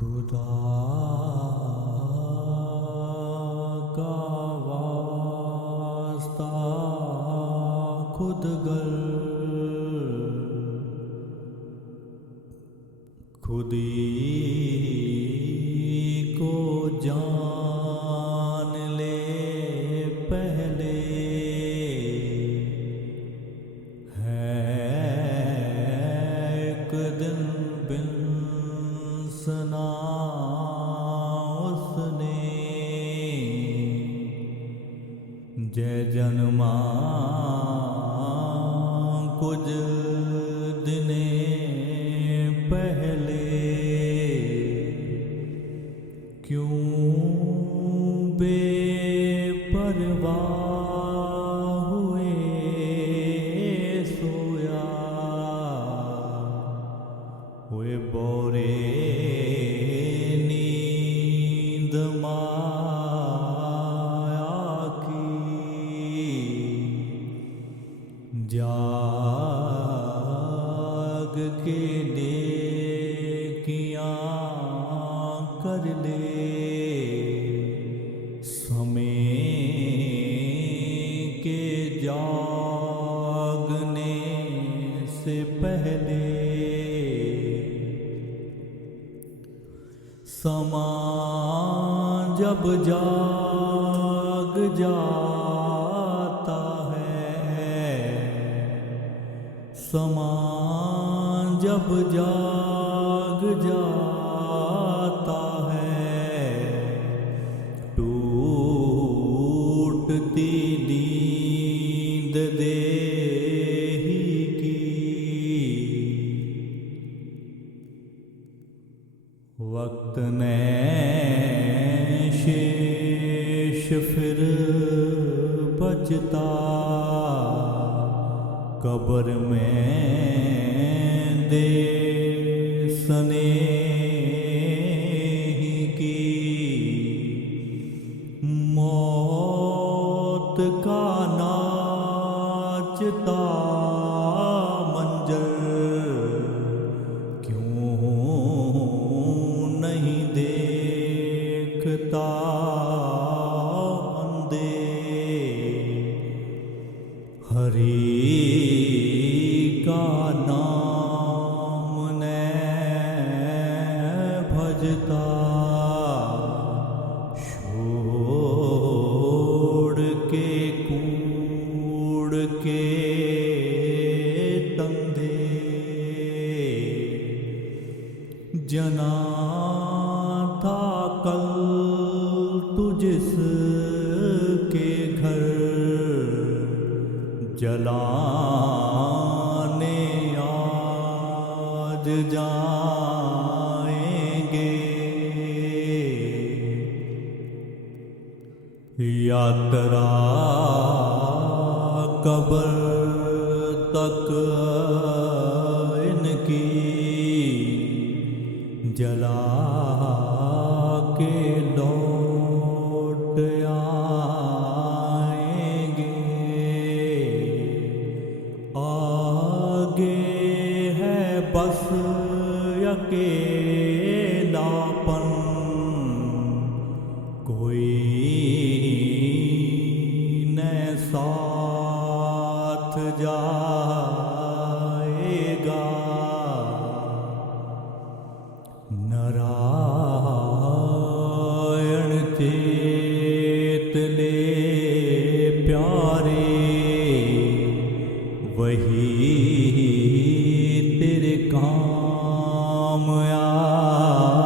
خدا کا واسطہ خود گر خودی کو جان لے پہلے ہے ایک دن بن سنا اس نے۔ جے جنما کچھ دن پہلے کیوں بے پرواہ ہوئے سویا۔ ہوئے بورے لے سمے کے جاگنے سے پہلے سما جب جاگ جاتا ہے، سما جب جاگ جاتا وقت شیش پھر بچتا قبر میں دے سنے کی۔ موت کا ناچتا۔ دیکھتا اندے ہری کا نام نے بھجتا چھوڑ کے کوڑ کے تندے جنا جلانے آج جائیں گے۔ یاترا قبر تک ان کی جلا کے لو ਬਸ ਅਕੇਲਾਪਨ ਕੋਈ ਨੈ ਸਾਥ ਜਾ Allah